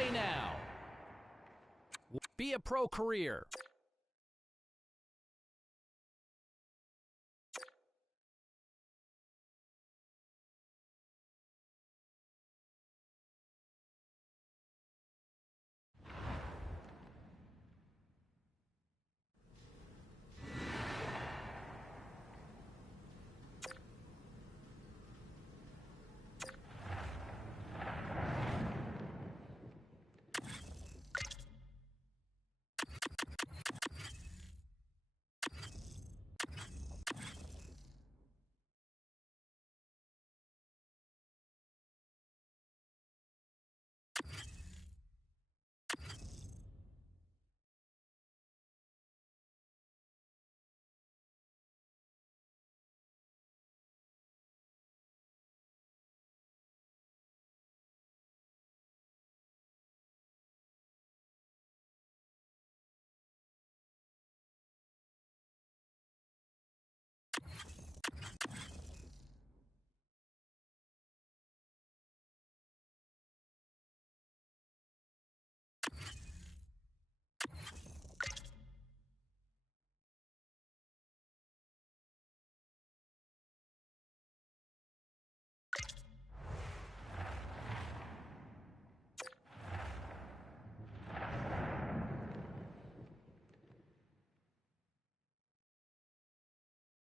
Play now. Be a pro career.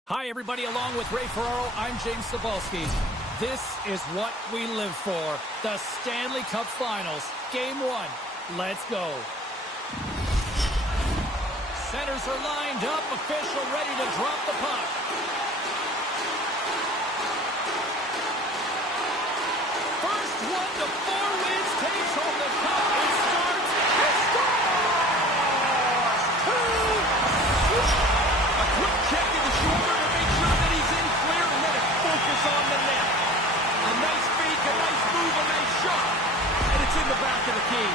Hi, everybody. Along with Ray Ferraro, I'm James Cebulski. This is what we live for. The Stanley Cup Finals. Game 1. Let's go. Centers are lined up. Official ready to drop the puck. First one to 4 wins takes home the cup. It starts. It scores! 2! A quick check in the shoulder to make sure that he's in clear, and then a focus on the net. A nice fake, a nice move, a nice shot. And it's in the back of the key.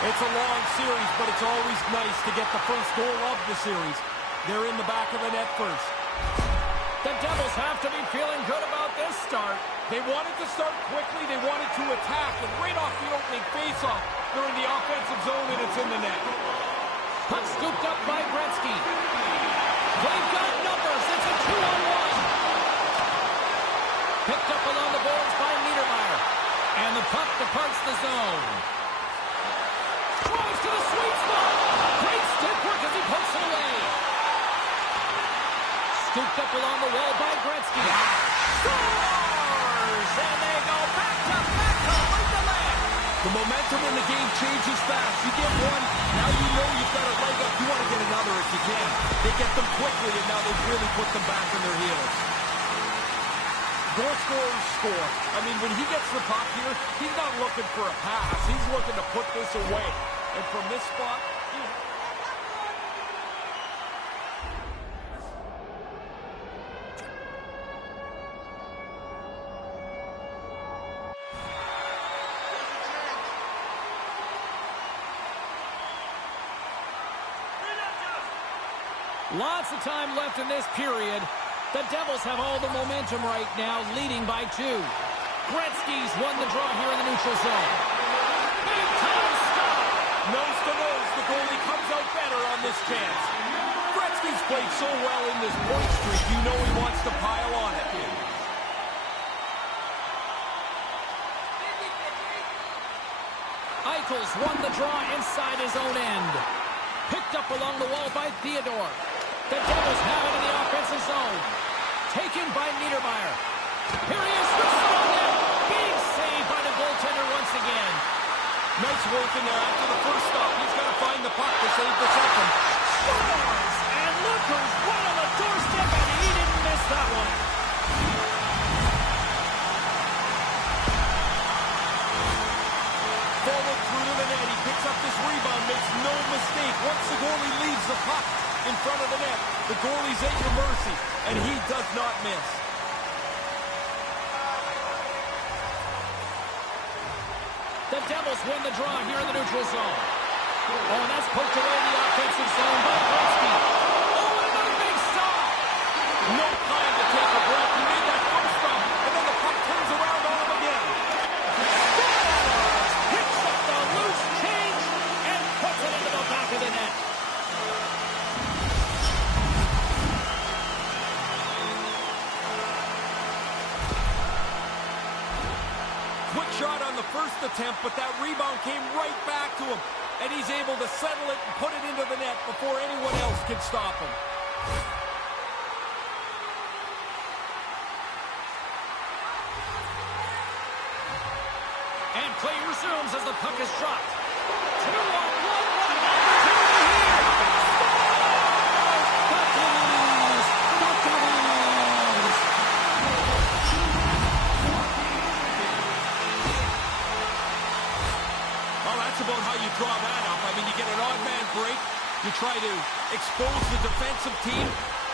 It's a long series, but it's always nice to get the first goal of the series. They're in the back of the net first. The Devils have to be feeling good about this start. They wanted to start quickly. They wanted to attack. And right off the opening faceoff, they're in the offensive zone, and it's in the net. Puck scooped up by Gretzky. They've got numbers. It's a 2-on-1. Picked up along the boards by Niedermeyer. And the puck departs the zone. Throws to the sweet spot. Great stick work as he pokes it away. Scooped up along the wall by Gretzky. Scores! And they go back to right to left. The momentum in the game changes fast. You get one, now you know you've got a leg up. You want to get another if you can. They get them quickly, and now they've really put them back on their heels. Goal scorers score. I mean, when he gets the puck here, he's not looking for a pass. He's looking to put this away. And from this spot, lots of time left in this period. The Devils have all the momentum right now, leading by 2. Gretzky's won the draw here in the neutral zone. Big time stop! Nose to nose, the goalie comes out better on this chance. Gretzky's played so well in this point streak, you know he wants to pile on it. Eichel's won the draw inside his own end. Picked up along the wall by Theodore. The Devils have it in the offensive zone. Taken by Niedermeyer. Here he is for Stanley. Big save by the goaltender once again. Nice work in there after the first stop. He's got to find the puck to save the second. Scores! And look who's right on the doorstep, and he didn't miss that one. Forward through to the net. He picks up this rebound, makes no mistake. Once the goalie leaves the puck in front of the net, the goalie's at your mercy, and he does not miss. The Devils win the draw here in the neutral zone. Oh, and that's poked away in the offensive zone by Gretzky. Oh, and another big stop. No time to take a breath. He made that first stop, and then the puck turns around on him again. Scores! attempt, but that rebound came right back to him. And he's able to settle it and put it into the net before anyone else can stop him. And play resumes as the puck is dropped. 2-on-1, what an opportunity here! Buccaneers! Buccaneers! Well, that's about how you draw that up. I mean, you get an odd man break, you try to expose the defensive team,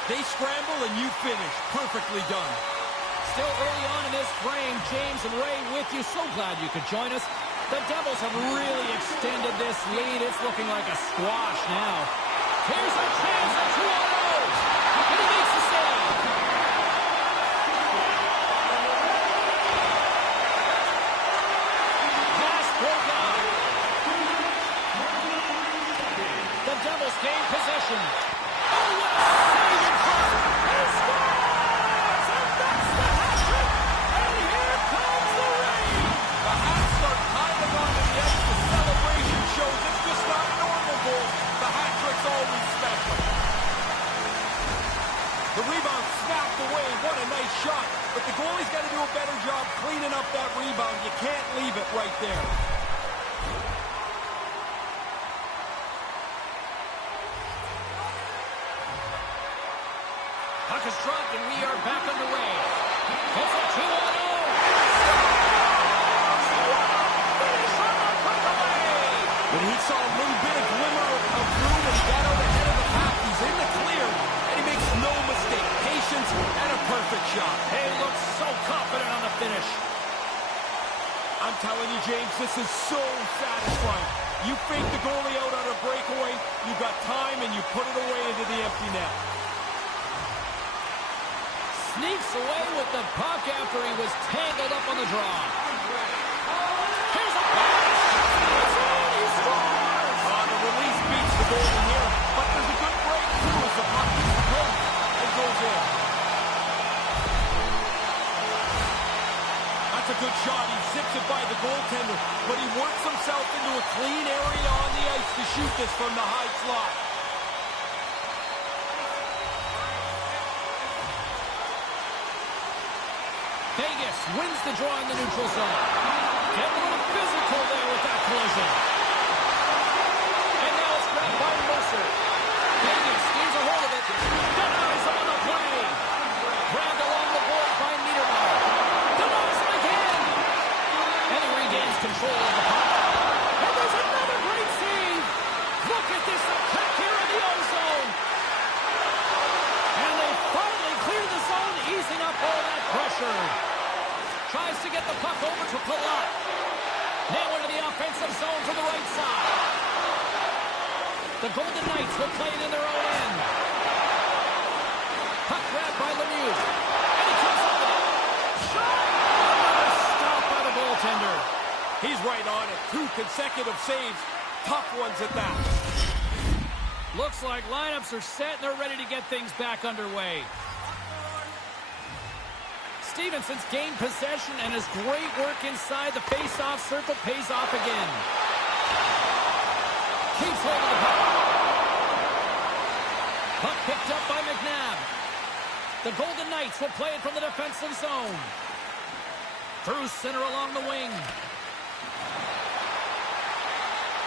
they scramble, and you finish. Perfectly done. Still early on in this frame, James and Ray with you. So glad you could join us. The Devils have really extended this lead. It's looking like a squash now. Here's a chance at 2-0. And he makes the save. Pass broke out. The Devils gain possession. Oh, what a save in front. He scores! And that's the hat-trick. And here comes the rain. The Hats start piling on the ice. The celebration shows it's just not normal goal. The hat trick's always special. The rebound snapped away. What a nice shot. But the goalie's got to do a better job cleaning up that rebound. You can't leave it right there. Puck is dropped and we are back underway. It's a 2-on-0. When he saw a little bit of glimmer of room and he got out ahead of the pack, he's in the clear, and he makes no mistake. Patience and a perfect shot. He looks so confident on the finish. I'm telling you, James, this is so satisfying. You fake the goalie out on a breakaway, you got time, and you put it away into the empty net. Sneaks away with the puck after he was tangled up on the draw. Here's a pass. It's in. He scores. The release beats the goalie here, but there's a good break, too, as the puck hits the post and goes in. That's a good shot. He zips it by the goaltender, but he works himself into a clean area on the ice to shoot this from the high slot. Vegas wins the draw in the neutral zone. Get a little physical there with that collision. And now it's grabbed by Mercer. Vegas gains a hold of it. Denies him on the play. Grabbed along the board by Niedermeyer. Denies him again. And he regains control of the puck. And there's another great save. Look at this attack here in the O-zone. And they finally clear the zone, easing up all that pressure. Tries to get the puck over to Palat. Now into the offensive zone from the right side. The Golden Knights will play it in their own end. Puck grabbed by Lemieux. And he comes up with it. Shot! Another stop by the goaltender. He's right on it. 2 consecutive saves. Tough ones at that. Looks like lineups are set and they're ready to get things back underway. Stevenson's gained possession and his great work inside the face-off circle pays off again. Keeps hold of the puck. Puck picked up by McNabb. The Golden Knights will play it from the defensive zone. Through center along the wing.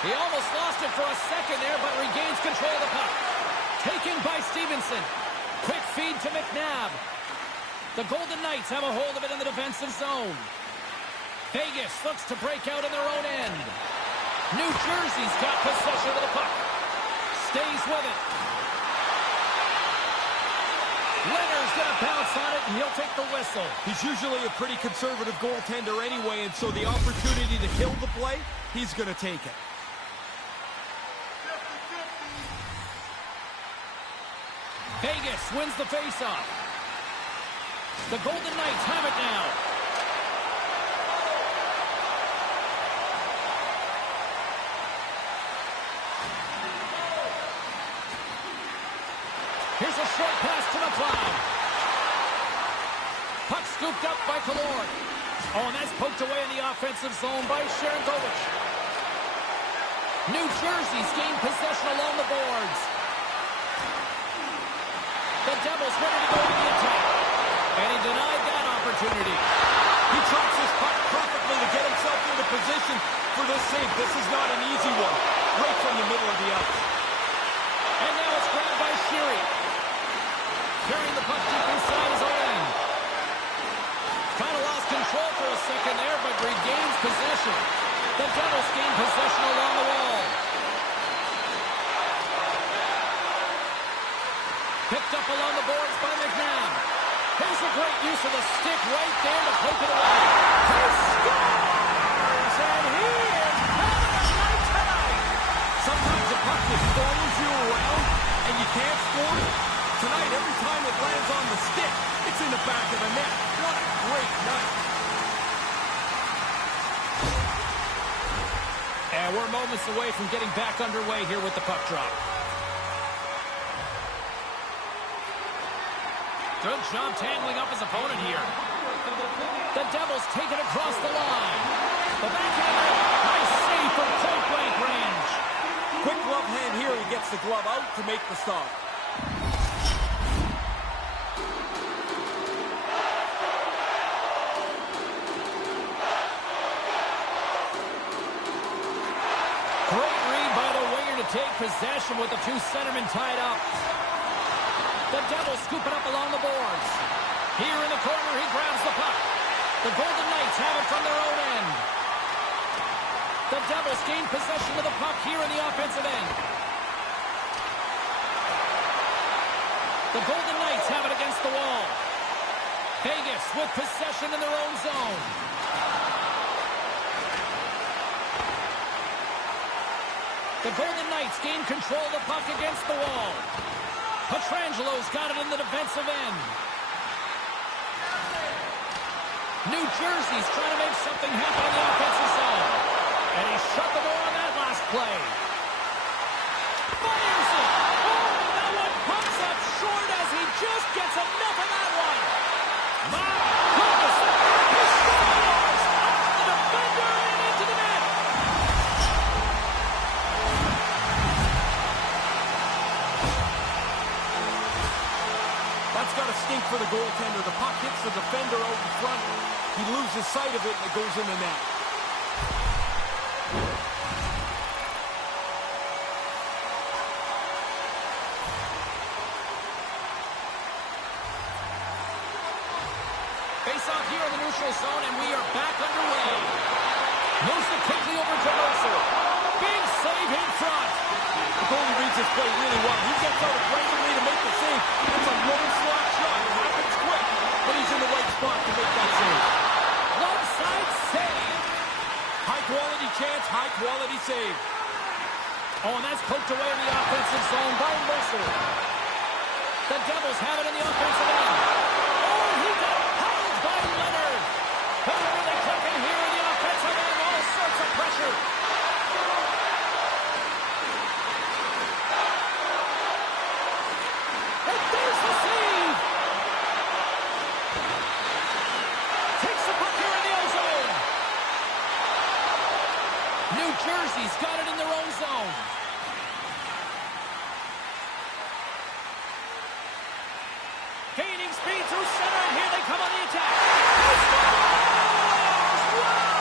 He almost lost it for a second there, but regains control of the puck. Taken by Stevenson. Quick feed to McNabb. The Golden Knights have a hold of it in the defensive zone. Vegas looks to break out in their own end. New Jersey's got possession of the puck. Stays with it. Leonard's going to bounce on it, and he'll take the whistle. He's usually a pretty conservative goaltender anyway, and so the opportunity to kill the play, he's going to take it. Vegas wins the faceoff. The Golden Knights have it now. Here's a short pass to McLeod. Puck scooped up by Killorn. Oh, and that's poked away in the offensive zone by Sharangovich. New Jersey's gained possession along the boards. The Devils ready to go to the attack. And he denied that opportunity. He drops his puck perfectly to get himself into position for this save. This is not an easy one. Right from the middle of the ice. And now it's grabbed by Sheary. Carrying the puck deep inside his own end. Kind of lost control for a second there, but regains possession. The Devils gain possession along the wall. Picked up along the boards by McNabb. Here's a great use of the stick right there to poke it away. He scores! And he is having a night tonight! Sometimes the puck just follows you around and you can't score it. Tonight, every time it lands on the stick, it's in the back of the net. What a great night. And we're moments away from getting back underway here with the puck drop. Good job tangling up his opponent here. The Devils take it across the line. The backhander, nice save from point-blank range. Quick glove hand here. He gets the glove out to make the stop. Great read by the winger to take possession with the two centermen tied up. The Devils scoop it up along the boards. Here in the corner, he grabs the puck. The Golden Knights have it from their own end. The Devils gain possession of the puck here in the offensive end. The Golden Knights have it against the wall. Vegas with possession in their own zone. The Golden Knights gain control of the puck against the wall. Petrangelo's got it in the defensive end. New Jersey's trying to make something happen in the offensive zone. And he shut the door on that last play. Fires it! Oh, that one comes up short as he just gets enough of that one. My goodness! He scores! Off the defender and into the net! That's got to stink for the goaltender. The puck hits the defender out in front. He loses sight of it and it goes in the net. Face off here in the neutral zone, and we are back underway. Moves it quickly over to Mercer. Big save in front. The goalie reads his play really well. He gets out aggressively to make the save. That's a low slot shot. It happens quick, but he's in the right spot to make that save. One side save. High quality chance, high quality save. Oh, and that's poked away in the offensive zone by Mercer. The Devils have it in the offensive end. Oh, he got held by Leonard. But they're really clicking here in the offensive end. All sorts of pressure. And there's the save. Takes the puck here in the ozone. New Jersey's got it in their own zone. Gaining speed through center, and here they come on the attack. He scores! Wow!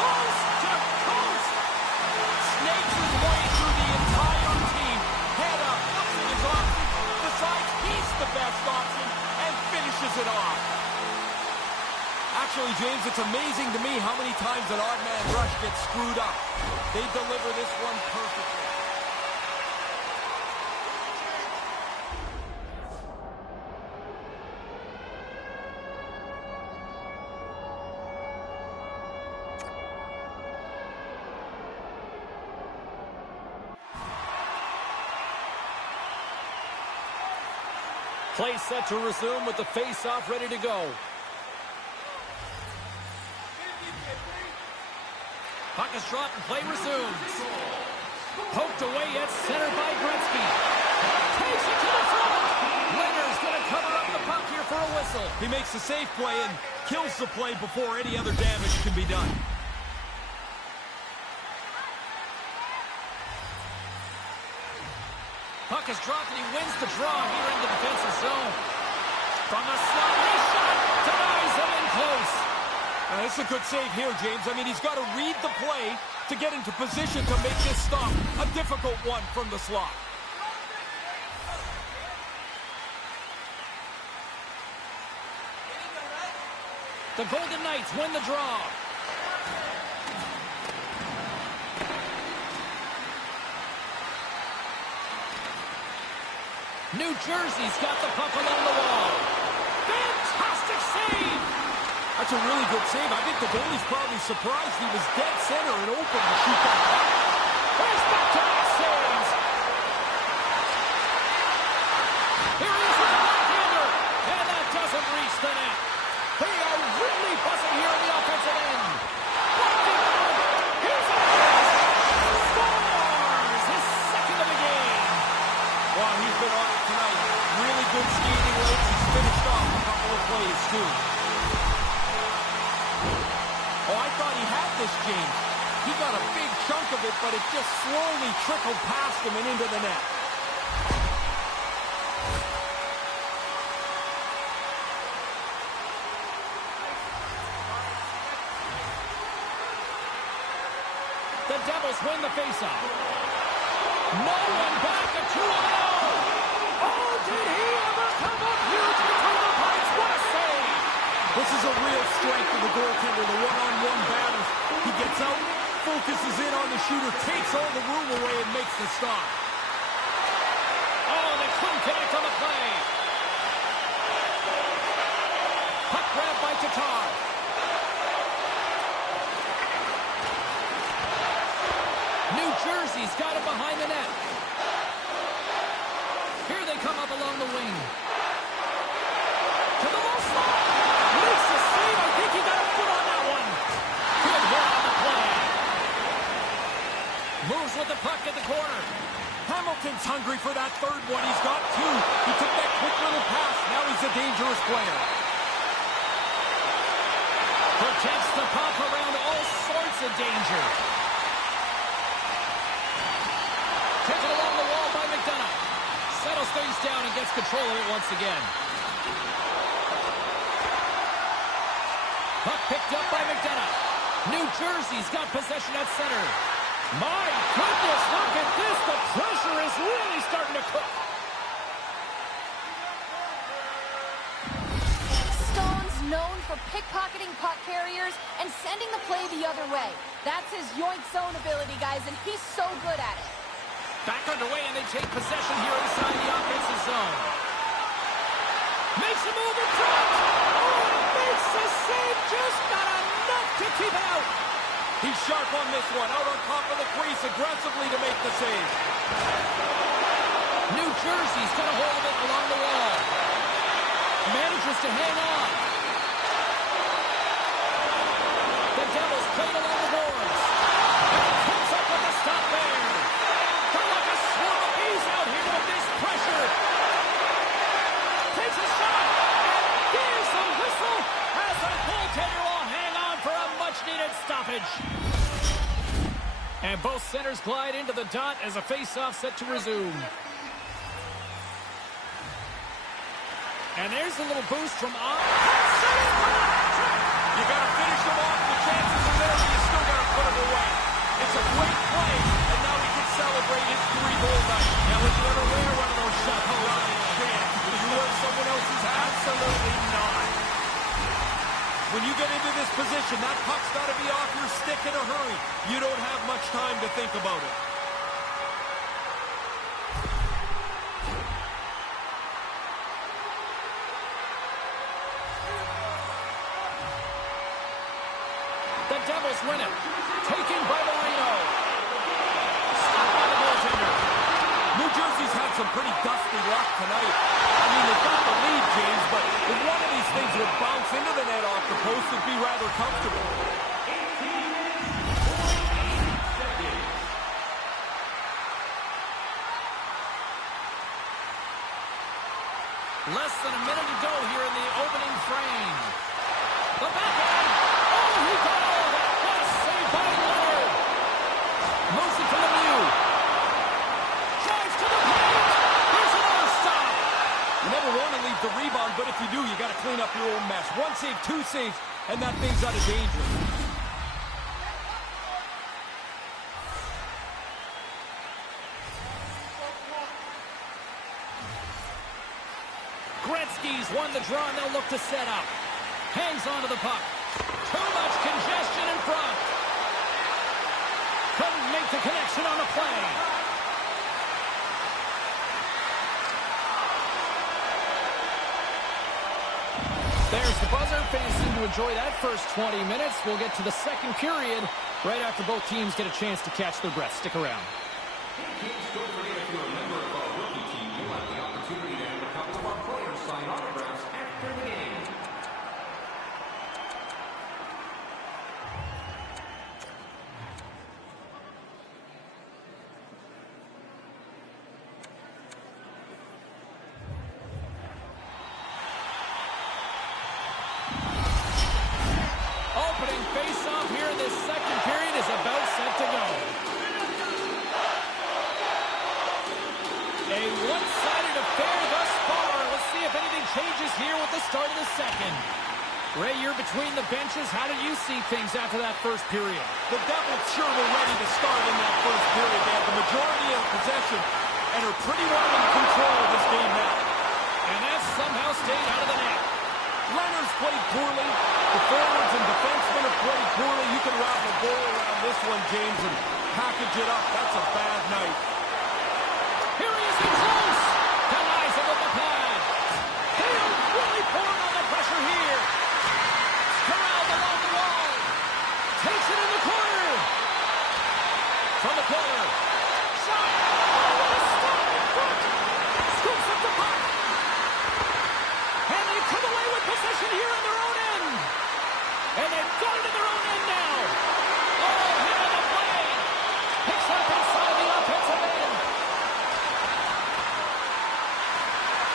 Coast to coast! Snakes his way through the entire team. Head up, looks at his options, decides he's the best option, and finishes it off. Actually, James, it's amazing to me how many times an odd man rush gets screwed up. They deliver this one perfectly. Play set to resume with the face-off ready to go. Puck is dropped and play resumes. Poked away at center by Gretzky. Takes it to the front. Leonard's going to cover up the puck here for a whistle. He makes the safe play and kills the play before any other damage can be done. Puck is dropped and he wins the draw here in the defensive zone. From the slot, his shot denies him in close. This is a good save here, James. I mean, he's got to read the play to get into position to make this stop. A difficult one from the slot. The Golden Knights win the draw. New Jersey's got the puck along the wall. Fantastic save! That's a really good save. I think the goalie's probably surprised he was dead center and open to shoot that puck. There's back-to-back saves. Here he is with the backhander. And that doesn't reach the net. They are really buzzing here in the offensive end. Here's a pass. Scores! His second of the game. Wow, he's been on it tonight. Really good skating late. He's finished off a couple of plays, too. Oh, I thought he had this, James. He got a big chunk of it, but it just slowly trickled past him and into the net. The Devils win the faceoff. No one back at 2-0. Oh, did he ever come up huge between the pipes? What a save! This is a real strength of the goaltender, the one-on-one battles. He gets out, focuses in on the shooter, takes all the room away, and makes the stop. Oh, they couldn't connect on the play. Puck grab by Tatar. New Jersey's got it behind the net. Here they come up along the wing. To the low slot. Makes the save. I think he got a foot on that one. Good hit on the play. Moves with the puck at the corner. Hamilton's hungry for that third one. He's got two. He took that quick little pass. Now he's a dangerous player. Protects the puck around all sorts of danger. Taken along the wall by McDonough. Settles things down and gets control of it once again. Puck picked up by McDonough. New Jersey's got possession at center. My goodness, look at this. The pressure is really starting to cook. Stone's known for pickpocketing puck carriers and sending the play the other way. That's his yoink zone ability, guys, and he's so good at it. Back underway, and they take possession here inside the offensive zone. Makes a move in front. Oh, makes a save. Just not enough to keep it out. He's sharp on this one. Out on top of the crease aggressively to make the save. New Jersey's got a hold of it along the wall. Manages to hang on. The Devils played along the boards. And comes up with a stop there. They're like a swarm of bees out here with this pressure. Takes a shot. And gives a whistle as the goaltender will hang on for a much-needed stoppage. And both centers glide into the dot as a face-off set to resume. And there's a little boost from off. You got to finish them off. The chances are there, but you still got to put them away. It's a great play, and now he can celebrate his 3-goal night. Now, would you ever wear one of those shots? Oh, I can't. Would you wear someone else's hat? Absolutely not. When you get into this position, that puck's got to be off your stick in a hurry. You don't have much time to think about it. The Devils win it. Taken by Marino. Stopped by the goaltender. New Jersey's had some pretty dusty luck tonight. I mean, they've got the lead, James, but if one of these things would bounce into the net off the post, it'd be rather comfortable. Less than a minute to go here in the opening frame. The backhand. Oh, he got all of that. What a save by Leonard. Moves it to Lemieux. Drives to the paint. Here's another stop. You never want to leave the rebound, but if you do, you got to clean up your own mess. One save, two saves, and that thing's out of danger. Gretzky's won the draw, and they'll look to set up. Hangs onto the puck. Too much congestion in front. Couldn't make the connection on the play. There's the buzzer. Fans seem to enjoy that first 20 minutes. We'll get to the second period right after both teams get a chance to catch their breath. Stick around. Hey kids, don't forget if you're a member of our rookie team, you'll have the opportunity to have a couple of our players sign autographs after the game. Opening face-off here in this second period is about set to go. A one-sided affair thus far. Let's see if anything changes here with the start of the second. Ray, you're between the benches. How did you see things after that first period? The Devils sure were ready to start in that first period. They had the majority of possession and are pretty well in control of this game now. And that somehow stayed out of the net. Leonard's played poorly. The forwards and defensemen have played poorly. You can wrap a goal around this one, James, and package it up. That's a bad night. Here he is in close. Denies him with the pad. They are really pouring on the pressure here. Corralled along the wall. Takes it in the corner. From the corner. Shot. Oh, what a stop in front. Scoops up the puck. And they come away with possession here in their own end. And they've got it in their own end now. Oh, hit on the play. Picks up inside the offensive end.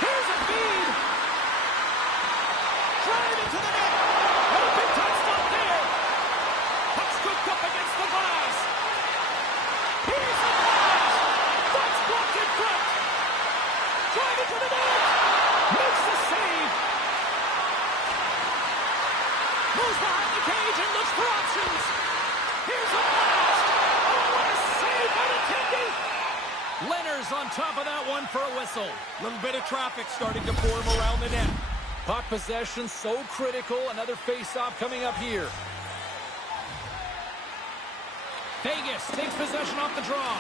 Here's a feed. Drive into the net. What a big time stop there. Puck scooped up against the glass. Here's the flash. That's blocked in front. Drive into the net. Makes the save. Moves behind the cage and looks for options. Here's a blast. Oh, what a save by the Tendy. Leonard's on top of that one for a whistle. Little bit of traffic starting to form around the net. Puck possession so critical. Another face-off coming up here. Vegas takes possession off the draw.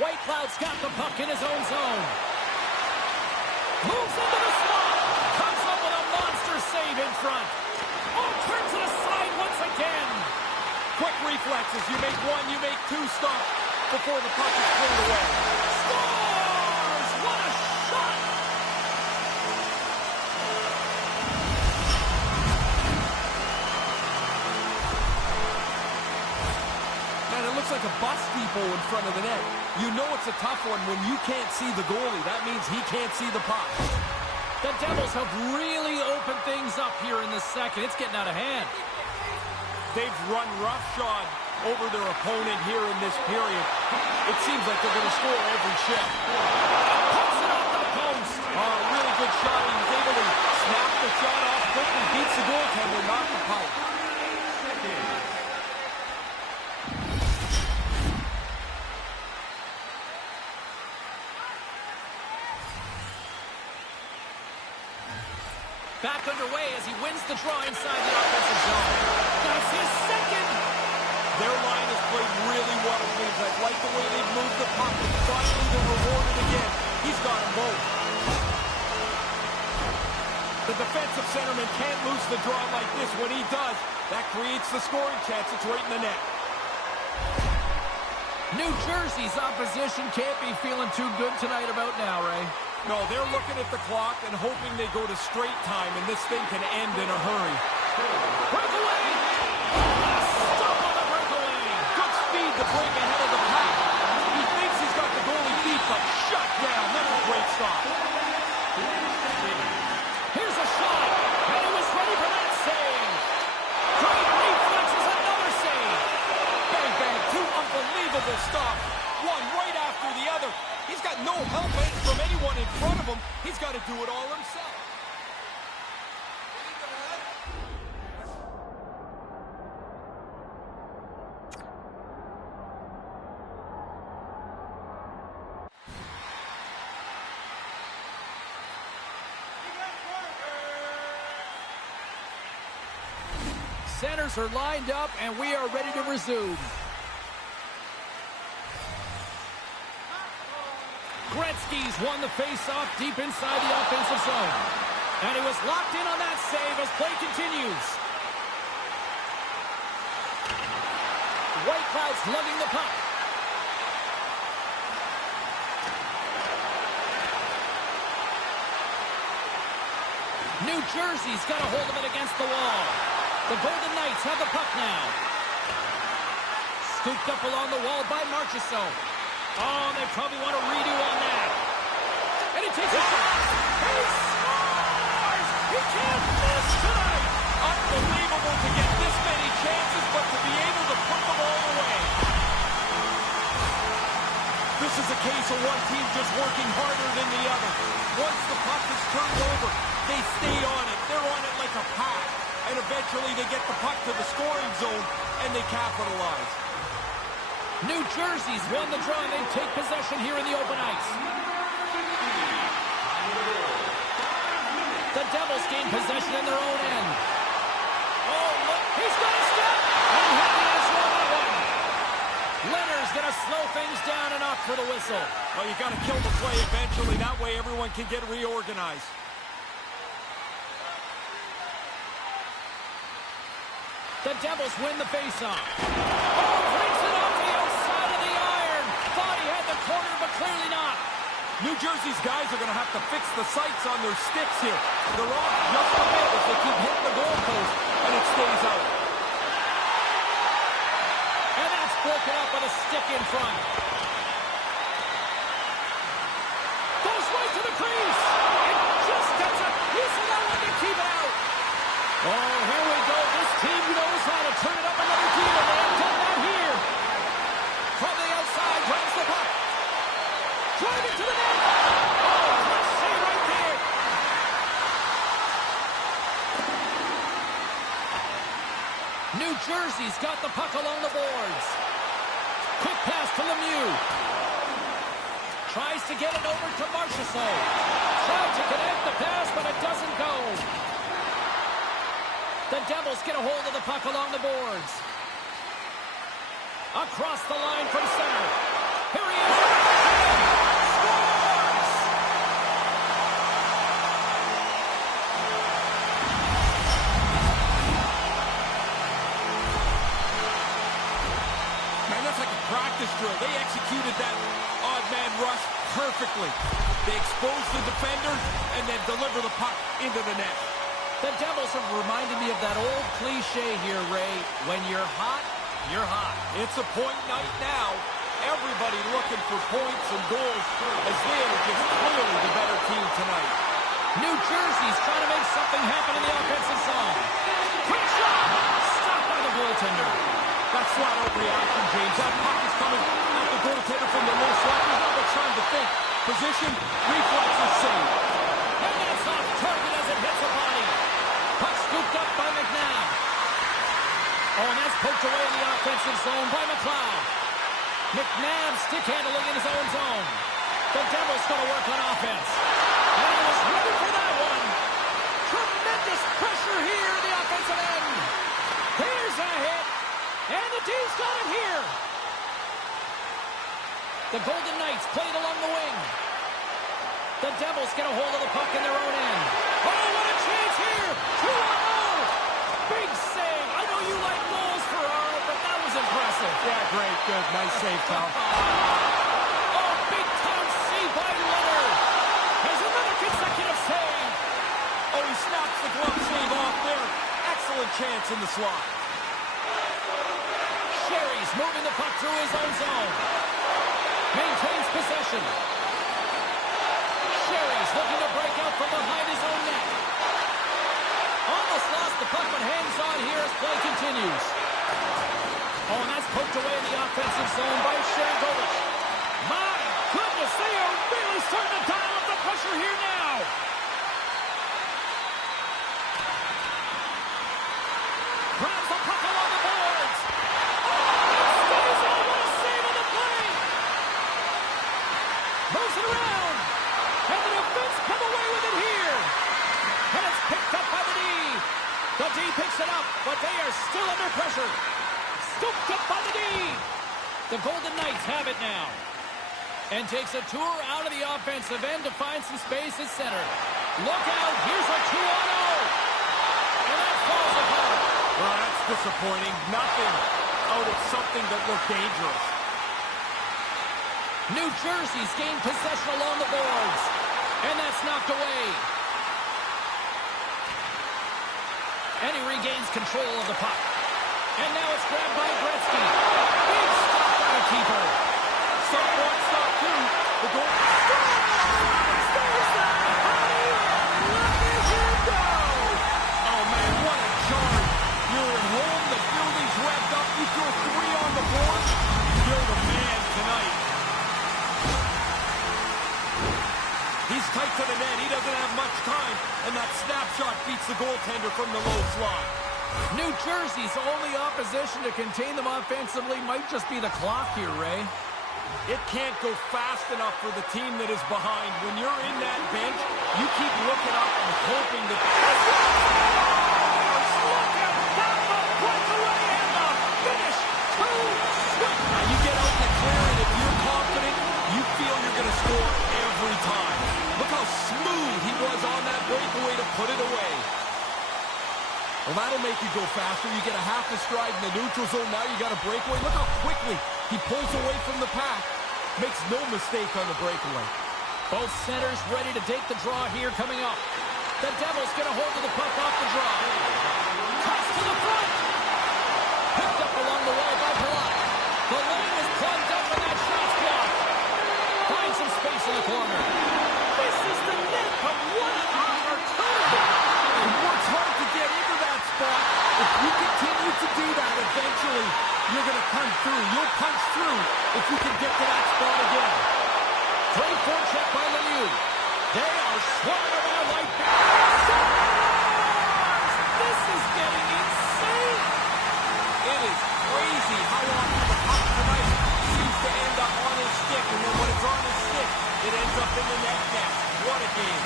Whitecloud's got the puck in his own zone. Moves into the slot. Comes up with a monster save in front. Oh, turns it aside once again. Quick reflexes. You make one, you make two stops before the puck is cleared away. Scores! What a shot! Man, it looks like a bus depot in front of the net. You know it's a tough one when you can't see the goalie. That means he can't see the puck. The Devils have really opened things up here in the second. It's getting out of hand. They've run roughshod over their opponent here in this period. It seems like they're going to score every shift. Puts it off the post. Oh, really good shot. He was able to snap the shot off quickly, beats the goaltender, not the pipe. Back underway as he wins the draw inside the offensive zone. That's his second. Their line has played really well, James. I like the way they've moved the puck. And finally, they're rewarded again. He's got them both. The defensive centerman can't lose the draw like this. When he does, that creates the scoring chance. It's right in the net. New Jersey's opposition can't be feeling too good tonight about now, Ray. No, they're looking at the clock and hoping they go to straight time, and this thing can end in a hurry. Breakaway! Stop on the breakaway! Good speed to break ahead of the pack. He thinks he's got the goalie beat, but shut down. That's a great stop. shot. And he was ready for that save. Great reflexes, another save. Bang, bang, two unbelievable stops. One right after the other. He's got no help from anyone in front of him. He's got to do it all himself. Centers are lined up, and we are ready to resume. Gretzky's won the face-off deep inside the offensive zone. And he was locked in on that save as play continues. Whitecloud's lugging the puck. New Jersey's got a hold of it against the wall. The Golden Knights have the puck now. Scooped up along the wall by Marchessault. Oh, they probably want a redo on that. And he takes a shot. He scores! He can't miss tonight! Unbelievable to get this many chances, but to be able to put them all away. This is a case of one team just working harder than the other. Once the puck is turned over, they stay on it. They're on it like a pack. And eventually they get the puck to the scoring zone, and they capitalize. New Jersey's won the draw, and they take possession here in the open ice. The Devils gain possession in their own end. Oh, look, he's got a step! And he hit the answer on that one. Leonard's going to slow things down and opt for the whistle. Well, you got to kill the play eventually. That way everyone can get reorganized. The Devils win the faceoff. Oh, brings it off the outside of the iron. Thought he had the corner, but clearly not. New Jersey's guys are going to have to fix the sights on their sticks here. They're off just a bit as they keep hitting the goalpost, and it stays out. And that's broken up with a stick in front. Goes right to the crease. It just gets a piece of that one to keep it out. Oh, here we go. This team knows how to turn it up another gear, and they have done that here. From the outside, grabs the puck. Driving to the net. Oh, clutch save right there. New Jersey's got the puck along the boards. Quick pass to Lemieux. Tries to get it over to Marchessault. Tried to connect the pass, but it doesn't go. The Devils get a hold of the puck along the boards. Across the line from center. Here he is. Scores! Man, that's like a practice drill. They executed that odd man rush perfectly. They expose the defender and then deliver the puck into the net. The Devils have reminded me of that old cliche here, Ray. When you're hot, you're hot. It's a point night now. Everybody looking for points and goals as they are just clearly the better team tonight. New Jersey's trying to make something happen in the offensive zone. Quick shot! Stopped by the goaltender. That's flat out reaction, James. That puck is coming at the goaltender from the low slot. There's not much time to think. Position, reflexes, save. And that's off target as it hits a body. Puck scooped up by McNabb. Oh, and that's poked away in the offensive zone by McLeod. McNabb stick handling in his own zone. The Devils going to work on offense. And he was ready for that one. Tremendous pressure here in the offensive end. Here's a hit. And the D's got it here. The Golden Knights played along the wing. The Devils get a hold of the puck in their own end. Oh, what a chance here! 2-0! Big save. I know you like goals, Ferraro, but that was impressive. Yeah, great, good. Nice save, Tom. Oh, big-time save by Leonard. There's another consecutive save. Oh, he snaps the glove save off there. Excellent chance in the slot. Sherry's moving the puck through his own zone. Maintains possession. Sherry's looking to break out from behind his own net. continues. Oh, and that's poked away in the offensive zone by Shankovic. My goodness, they are really starting to dial up the pressure here now. Grabs the puck along the boards. Oh, stays on. What a save on the play. Moves it around. And the defense come away with it here. And it's picked up by the D. The D picks it up, but they are still under pressure. Scooped up by the D. The Golden Knights have it now. And takes a tour out of the offensive end to find some space at center. Look out, here's a 2-on-0. And that falls apart. Well, that's disappointing. Nothing out of something that looked dangerous. New Jersey's gained possession along the boards. And that's knocked away. And he regains control of the puck. And now it's grabbed by Gretzky. Big stop by a keeper. Stop one, stop two. The goal. Stays there. Look at you go. Oh, man, what a charge. You're at home. The building's revved up. You throw 3 on the board. You're the man tonight. He's tight to the net. He doesn't have much time. And that snapshot beats the goaltender from the low slot. New Jersey's only opposition to contain them offensively might just be the clock here, Ray. It can't go fast enough for the team that is behind. When you're in that bench, you keep looking up and hoping that... Look at that, the breakaway and the finish. Now you get out in the clear, and if you're confident, you feel you're going to score every time. Look how smooth he was on that breakaway to put it away. Well, that'll make you go faster. You get a half a stride in the neutral zone. Now you got a breakaway. Look how quickly he pulls away from the pack. Makes no mistake on the breakaway. Both centers ready to take the draw here coming up. The Devils get a hold of the puck off the draw. Cuts to the front. Picked up along the wall by Palat. The lane was plugged up and that shot's blocked. Finds some space in the corner. This is the net, but what an opportunity. He works hard to get into that spot. If you continue to do that, eventually you're going to come through. You'll punch through if you can get to that spot again. Great forecheck by Lemieux. They are swarming around like this is getting insane. It is crazy how often the puck tonight seems to end up on his stick, and then when it's on his stick, it ends up in the net. What a game.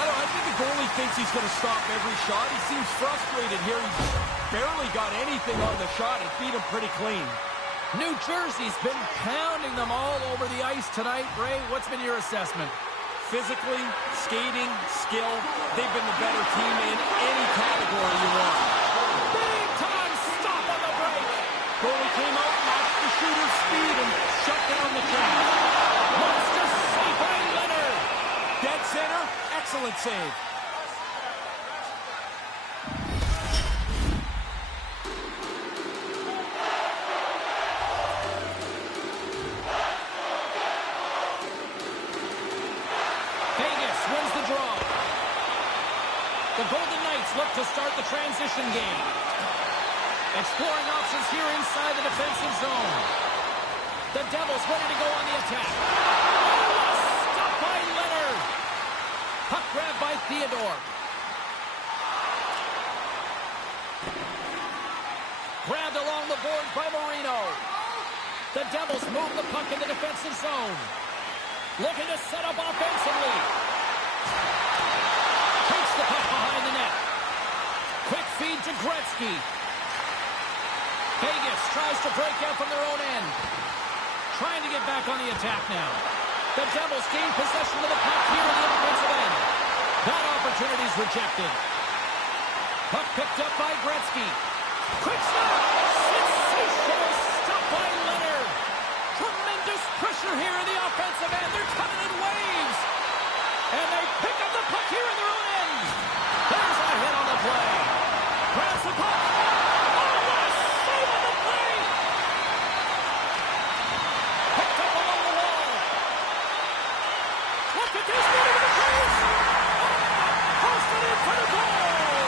I think the goalie thinks he's going to stop every shot. He seems frustrated here. He's barely got anything on the shot. It beat him pretty clean. New Jersey's been pounding them all over the ice tonight. Ray, what's been your assessment? Physically, skating, skill, they've been the better team in any category you want. Big time stop on the break. Goalie came out, matched the shooter's speed, and shut down the chance. Monster save by Leonard. Dead center, excellent save. Vegas wins the draw. The Golden Knights look to start the transition game. Exploring options here inside the defensive zone. The Devils ready to go on the attack. Oh, stop by Leonard. Puck grab by Theodore. Grabbed along the board by Marino. The Devils move the puck in the defensive zone. Looking to set up offensively. Takes the puck behind the net. Quick feed to Gretzky. Vegas tries to break out from their own end. Trying to get back on the attack now. The Devils gain possession of the puck here in the offensive end. That opportunity is rejected. Puck picked up by Gretzky. Quick stop! Sensational stop by Leonard. Tremendous pressure here in the offensive end. They're coming in waves. And they pick up the puck here in their own end. There's a hit on the play. Grabs the puck. Oh, what a save on the play. Picked up along the wall. Look at this, moving to the crease. Posted in for the goal.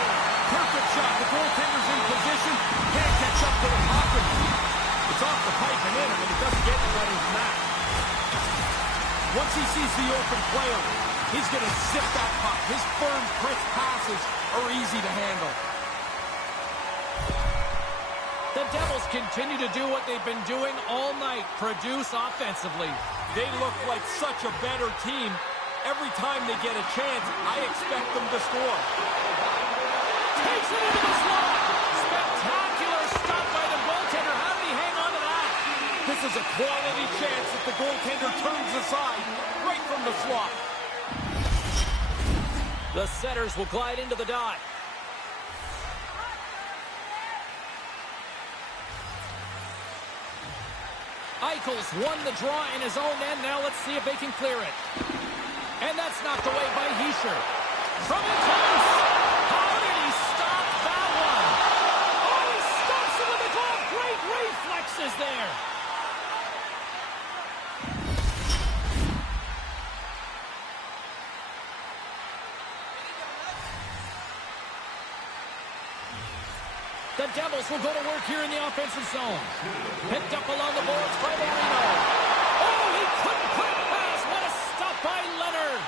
Perfect shot to goaltender's in position, can't catch up to the puck. It's off the pipe and in, and it doesn't get any better than that. Once he sees the open player, he's going to zip that puck. His firm, crisp passes are easy to handle. The Devils continue to do what they've been doing all night, produce offensively. They look like such a better team. Every time they get a chance, I expect them to score. Takes it into the slot. Spectacular stop by the goaltender. How did he hang on to that? This is a quality chance if the goaltender turns aside right from the slot. The setters will glide into the dot. Eichel's won the draw in his own end. Now let's see if they can clear it. And that's knocked away by Hischier. From in close. How did he stop that one? Oh, he stops it with a glove. Great reflexes there. The Devils will go to work here in the offensive zone. Picked up along the boards by Marino. Oh, he couldn't put it past. What a stop by Leonard.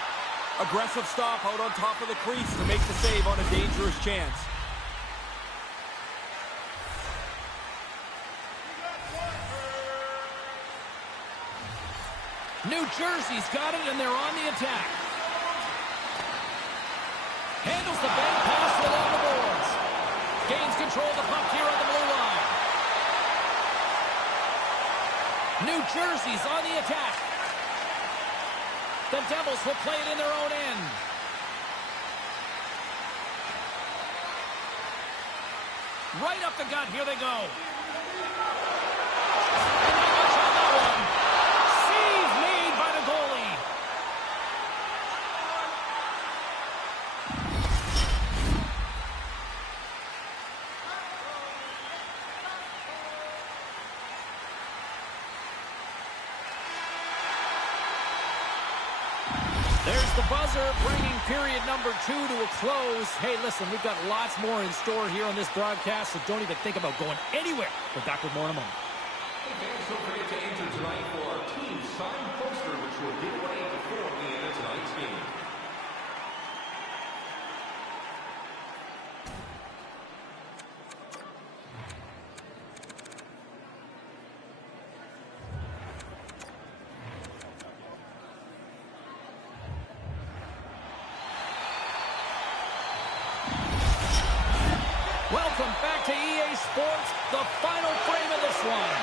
Aggressive stop out on top of the crease to make the save on a dangerous chance. New Jersey's got it, and they're on the attack. Handles the bank pass along the boards. Gains control of the puck here on the blue line. New Jersey's on the attack. The Devils will play it in their own end. Right up the gut, here they go. And not much on that one. Save made by the goalie. There's the buzzer, bringing period number 2 to a close. Hey, listen, we've got lots more in store here on this broadcast, so don't even think about going anywhere. We're back with more in a moment. Hey fans, don't forget to enter tonight for our team signed poster, which we'll give away before the end of tonight's game. Welcome back to EA Sports, the final frame of this one.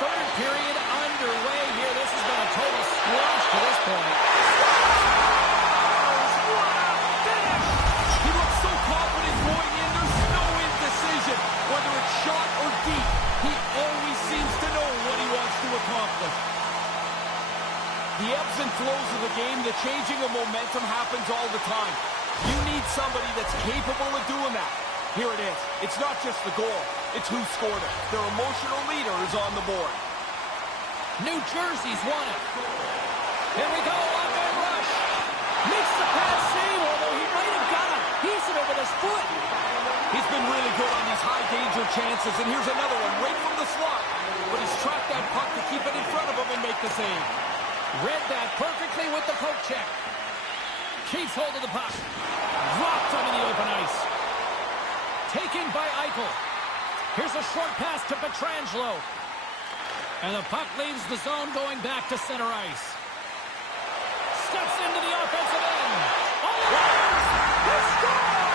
Third period underway here. This has been a total squash to this point. He looks so confident going in. There's no indecision. Whether it's short or deep, he always seems to know what he wants to accomplish. The ebbs and flows of the game, the changing of momentum happens all the time. You need somebody that's capable of doing that. Here it is. It's not just the goal. It's who scored it. Their emotional leader is on the board. New Jersey's won it. Here we go, on-man rush. Makes the pass save, although he might have got a piece of it with his foot. He's been really good on these high-danger chances, and here's another one right from the slot. But he's tracked that puck to keep it in front of him and make the save. Read that perfectly with the poke check. Keeps hold of the puck. Dropped onto the open ice. Taken by Eichel. Here's a short pass to Pietrangelo. And the puck leaves the zone going back to center ice. Steps into the offensive end. All around. He scores!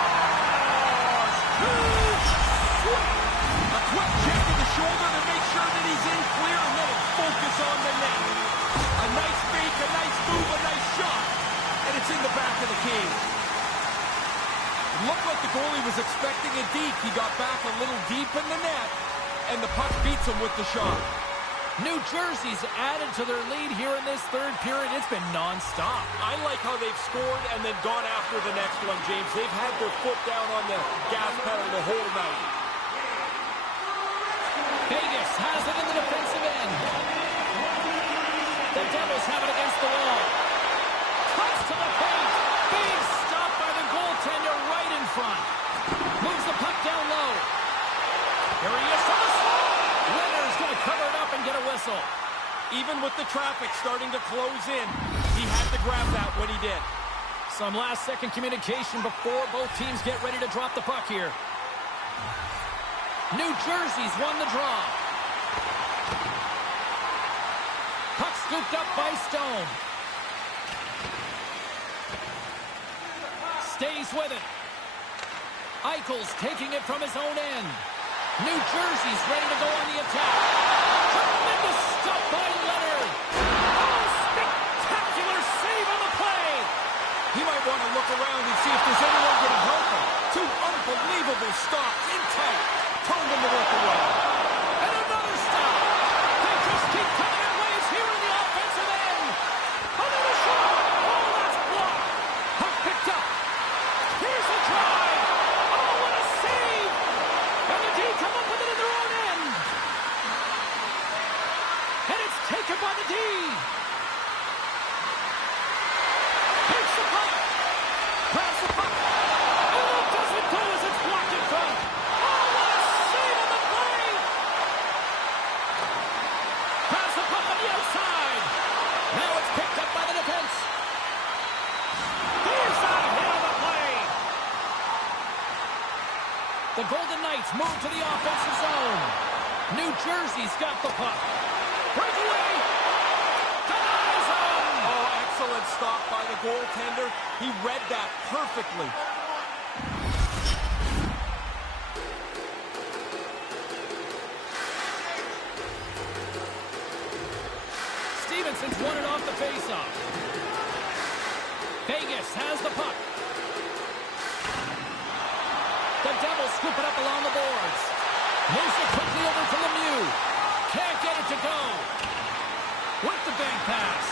A quick check to the shoulder to make sure that he's in clear, and then focus on the net. A nice fake, a nice move, a nice shot. And it's in the back of the cage. It looked like the goalie was expecting it deep. He got back a little deep in the net, and the puck beats him with the shot. New Jersey's added to their lead here in this third period. It's been nonstop. I like how they've scored and then gone after the next one, James. They've had their foot down on the gas pedal the whole night. Vegas has it in the defensive end. The Devils have it against the wall. Cuts to the paint. Big stop by the goal. Here he is from the slot. Leonard's going to cover it up and get a whistle. Even with the traffic starting to close in, he had to grab that when he did. Some last-second communication before both teams get ready to drop the puck here. New Jersey's won the draw. Puck scooped up by Stone. Stays with it. Eichel's taking it from his own end. New Jersey's ready to go on the attack. Tremendous stop by Leonard. Oh, spectacular save on the play. He might want to look around and see if there's anyone going to help him. Two unbelievable stops in tight. Turned him to look away. And another stop. They just keep coming in waves here in the offensive end. Another shot. Oh, that's blocked. Puck picked up. Here's the drive. Oh, what a save. And the D come up with it in their own end. And it's taken by the D. Takes the puck. Grabs the puck. And what does it do as it's blocked in front? Oh, what a save on the play. Grabs the puck on the outside. Now it's picked up by the defense. Here's a hit on the play. The Golden Knights move to the offensive zone. New Jersey's got the puck. Breakaway. Denies him. Oh, excellent stop by the goaltender. He read that perfectly. Stevenson's won it off the faceoff. Vegas has the puck. The Devils scoop it up along the boards. Moves it quickly over to Lemieux. Can't get it to go. With the bank pass.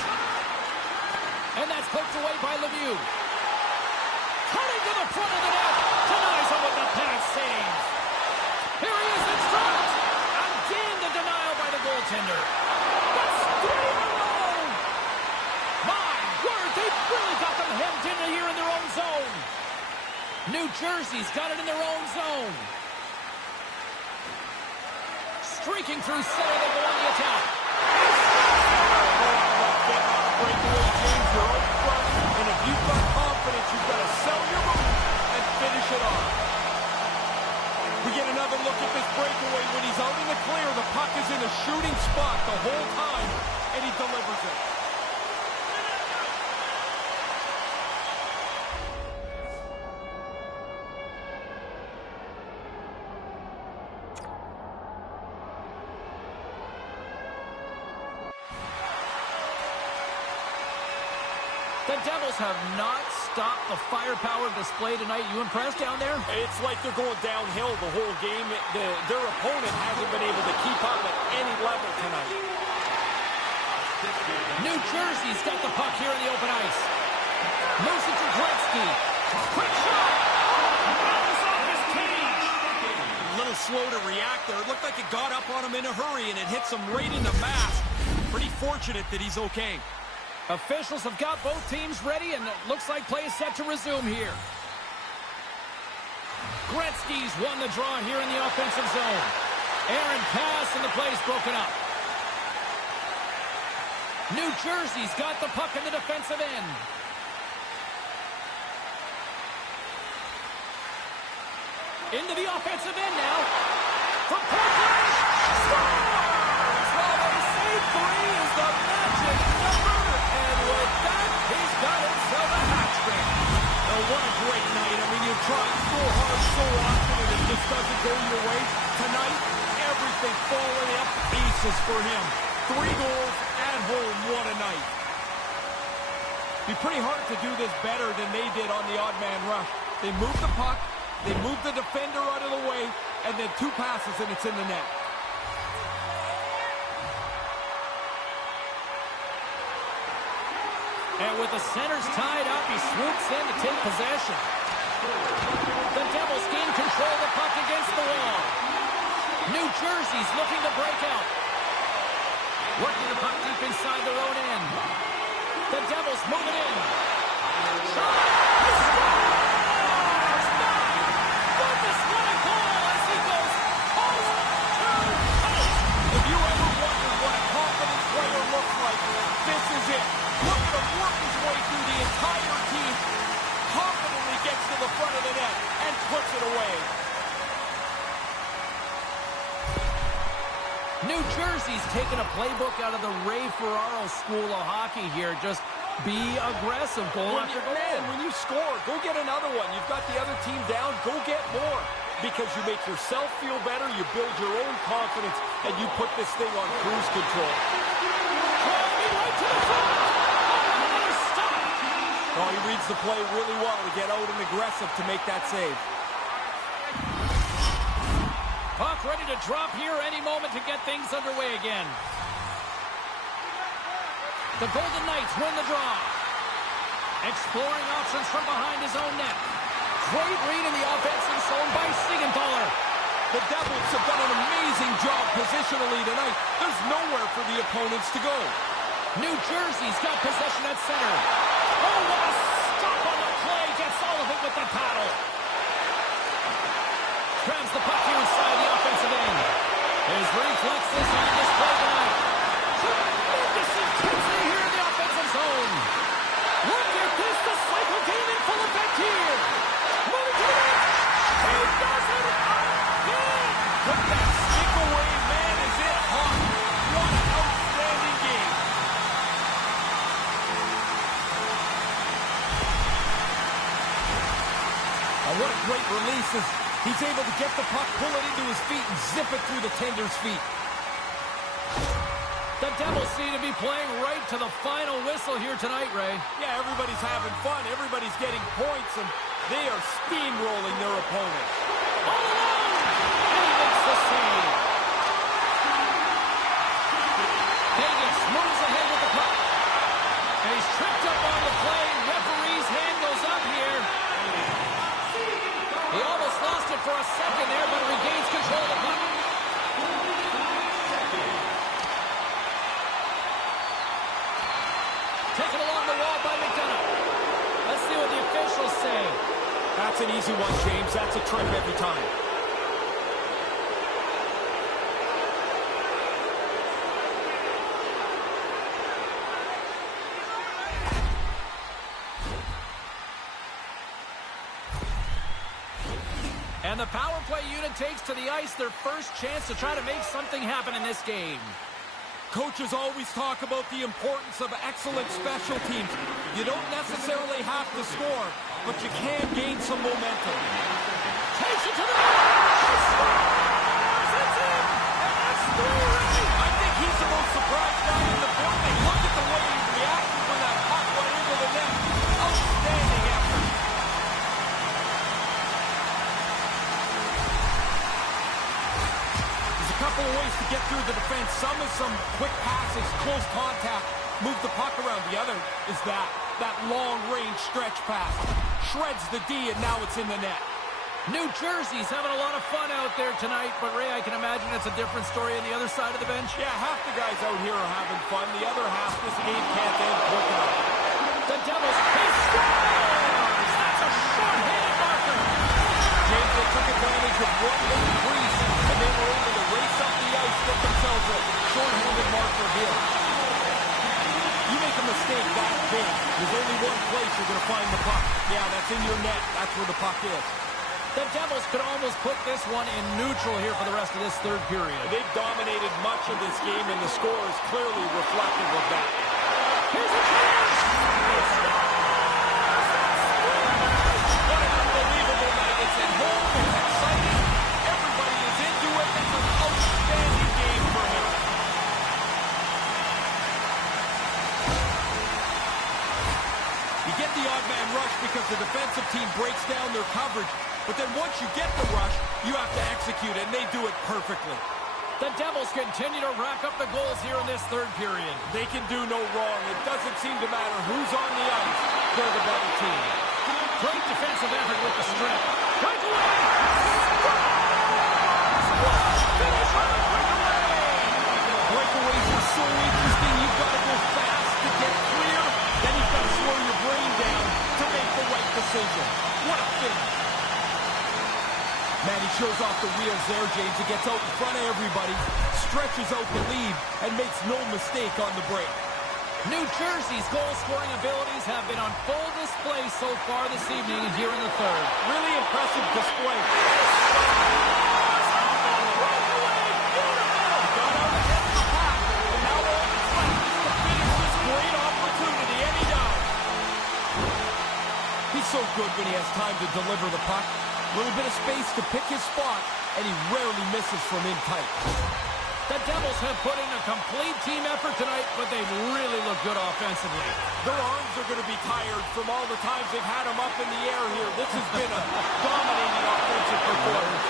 And that's poked away by Lemieux. Cutting to the front of the net. Denies him with the pass save. Here he is in front. Again the denial by the goaltender. That's 3 in a row. My word, they've really got them hemmed in here in their own zone. New Jersey's got it in their own zone. Streaking through center, they go on the attack. Breakaway, James, you're out front, and if you've got confidence, you've got to sell your move and finish it off. We get another look at this breakaway. When he's out in the clear, the puck is in a shooting spot the whole time, and he delivers it. The Devils have not stopped the firepower display tonight. You impressed down there? It's like they're going downhill the whole game. Their opponent hasn't been able to keep up at any level tonight. New Jersey's got the puck here in the open ice. Moves it to Gretzky. Quick shot! Bounces off his cage. A little slow to react there. It looked like it got up on him in a hurry, and it hits him right in the mask. Pretty fortunate that he's okay. Officials have got both teams ready, and it looks like play is set to resume here. Gretzky's won the draw here in the offensive zone. Aaron pass, and the play's broken up. New Jersey's got the puck in the defensive end. Into the offensive end now. From point blank. Scores! Well, they say 3 is the magic number. And with that, he's got himself a hat trick. Oh, what a great night. I mean, you try so hard so often and it just doesn't go your way. Tonight, everything falling up pieces for him. 3 goals at home. What a night. Be pretty hard to do this better than they did on the odd man rush. They moved the puck, they moved the defender out of the way, and then 2 passes and it's in the net. And with the centers tied up, he swoops in to take possession. The Devils gain control of the puck against the wall. New Jersey's looking to break out. Working the puck deep inside their own end. The Devils move it in. Shot! He scores! My goodness, what a goal as he goes post it. Look at him work his way through the entire team. Confidently gets to the front of the net and puts it away. New Jersey's taking a playbook out of the Ray Ferraro school of hockey here. Just be aggressive, goal after goal. Man, when you score, go get another one. You've got the other team down, go get more. Because you make yourself feel better, you build your own confidence, and you put this thing on cruise control. Right to the front. Oh, stop. Oh, he reads the play really well to get out and aggressive to make that save. Puck ready to drop here any moment to get things underway again. The Golden Knights win the draw. Exploring options from behind his own net. Great read in the offensive zone by Siegenthaler. The Devils have done an amazing job positionally tonight. There's nowhere for the opponents to go. New Jersey's got possession at center. Oh, what a stop on the play. Gets all of it with the paddle. Grabs the puck here inside the offensive end. His reflexes on display tonight. Tremendous intensity here in the offensive zone. Look at this. The cycle came in full effect here. Moving to the net. He does it again. Put that stick away, man. Is it hot? What an outstanding game. Oh, what a great release. He's able to get the puck, pull it into his feet, and zip it through the tender's feet. The Devils seem to be playing right to the final whistle here tonight, Ray. Yeah, everybody's having fun. Everybody's getting points, and they are steamrolling their opponent. All alone! And he makes the save. Vegas moves ahead with the puck. And he's tripped up on the play. Referee's hand goes up here. He almost lost it for a second there, but regains control of the puck. Taken along the wall by McDonough. Let's see what the officials say. That's an easy one, James. That's a trip every time. And the power play unit takes to the ice their first chance to try to make something happen in this game. Coaches always talk about the importance of excellent special teams. You don't necessarily have to score, but you can gain some momentum. Takes it to the net. It's in. And that's 3. I think he's the most surprised guy in the building. Look at the way he reacted when that puck went into the net. Outstanding effort. There's a couple of ways to get through the defense. Some is some quick passes, close contact, move the puck around. The other is that long-range stretch pass. Shreds the D, and now it's in the net. New Jersey's having a lot of fun out there tonight, but Ray, I can imagine it's a different story on the other side of the bench. Yeah, half the guys out here are having fun. The other half, this game can't end quick enough. The Devils, he scores! That's a short-handed marker. James, they took advantage of one little crease, and they were able to race up the ice, get themselves a short-handed marker here. You make a mistake that big, there's only one place you're going to find the puck. Yeah, that's in your net. That's where the puck is. The Devils could almost put this one in neutral here for the rest of this third period. They've dominated much of this game, and the score is clearly reflective of that. Here's a chance! What an unbelievable night. It's at home. It's exciting. Everybody is into it. It's an outstanding game for him. You get the odd man rush because the defensive team breaks down their coverage. But then once you get the rush, you have to execute it, and they do it perfectly. The Devils continue to rack up the goals here in this third period. They can do no wrong. It doesn't seem to matter who's on the ice. They're the better team. Great defensive effort with the strip. Breakaway! Finish on the breakaway! Breakaways are so interesting. You've got to go fast to get clear. Then you've got to slow your brain down to make the right decision. What a finish. Man, he shows off the wheels there, James. He gets out in front of everybody, stretches out the lead, and makes no mistake on the break. New Jersey's goal-scoring abilities have been on full display so far this evening and here in the third. Really impressive display. He's so good when he has time to deliver the puck. A little bit of space to pick his spot, and he rarely misses from in tight. The Devils have put in a complete team effort tonight, but they've really looked good offensively. Their arms are going to be tired from all the times they've had him up in the air here. This has been a dominating offensive performance.